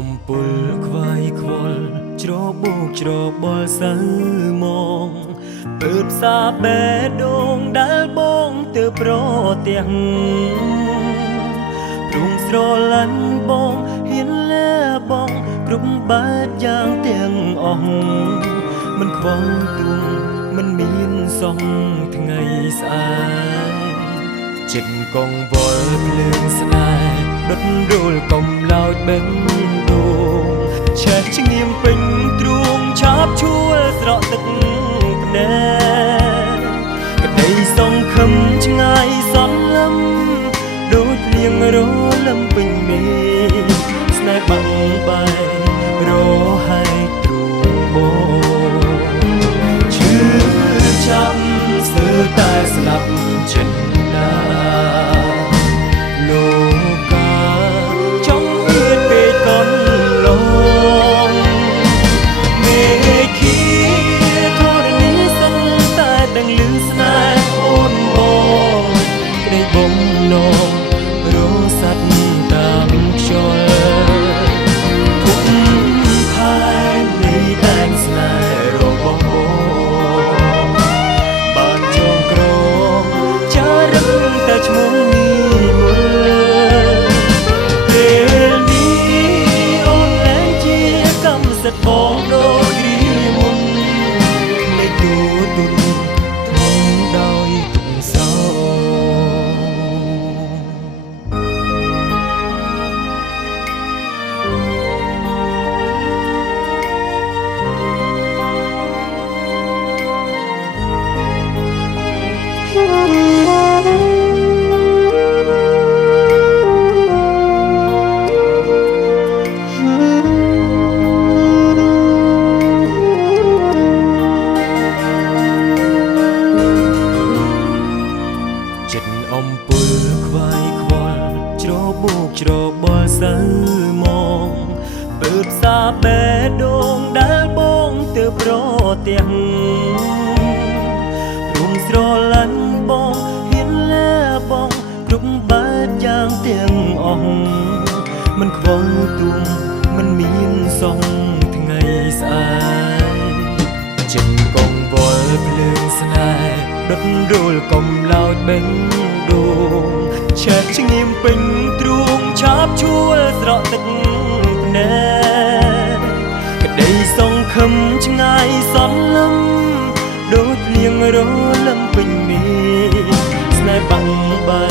អំពុលខ្វាយខ្វល់ច្របូកច្របល់សៅមកពើផ្សាបេះដូងដែលបងទើបប្រទាំងព្រមស្រលាញ់បងហ៊ានលើបងគ្រប់បែបយ៉ាងទាំងអស់មិនខ្វល់ទួងមិនមានសងថ្ងៃស្អែកចិត្តកងវល់ភ្លើងស្នេហ៍ដុតរលកុំឡោចបេះដូងឆេះឆ្ងៀមពេញទ្រូងឆាបឈួលស្រក់ទឹកភ្នែកក្តីសង្ឃឹមឆ្ងាយសន្លឹមដូចភ្លៀងរលឹមពេញមេស្នេហ៍បាំងបែករហែកទ្រូងបងឈឺចាំស្ទើរតែស្លាប់ចិត្តណាលោកកាចង់ហៀនពេកកូនឡងមេឃីធរណីសិនតែដឹងលឺស្នេហ៍អូនបងក្តីបំណងរស័តតាមខ្យល់ភុំផែននៃតែងស្នេហ៍របស់បងបានចងក្រងចារឹងតែឈ្មោះនេះមើលពេលនេះអូនលែងជាកម្មសិទ្ធិបងដូចរីមុនលេចទូទុនធំដោយទុំសោចិត្តអំពុលខ្វាយខ្វល់ច្របូកច្របល់សៅមកពើផ្សាបេះដូងដែលបងទើបប្រទាំងព្រមស្រលាញ់បងហ៊ានលើបងគ្រប់បែបយ៉ាងទាំងអស់មិនខ្វល់ទួងមិនមានសងថ្ងៃស្អែកចិត្តកងវល់ភ្លើងស្នេហ៍ដុតរលកុំឡោចបេះដូងឆេះឆ្ងៀមពេញទ្រូងឆាបឈួលស្រក់ទឹកភ្នែកក្តីសង្ឃឹមឆ្ងាយសន្លឹមដូចភ្លៀងរលឹមពេញមេស្នេហ៍បាំងបែ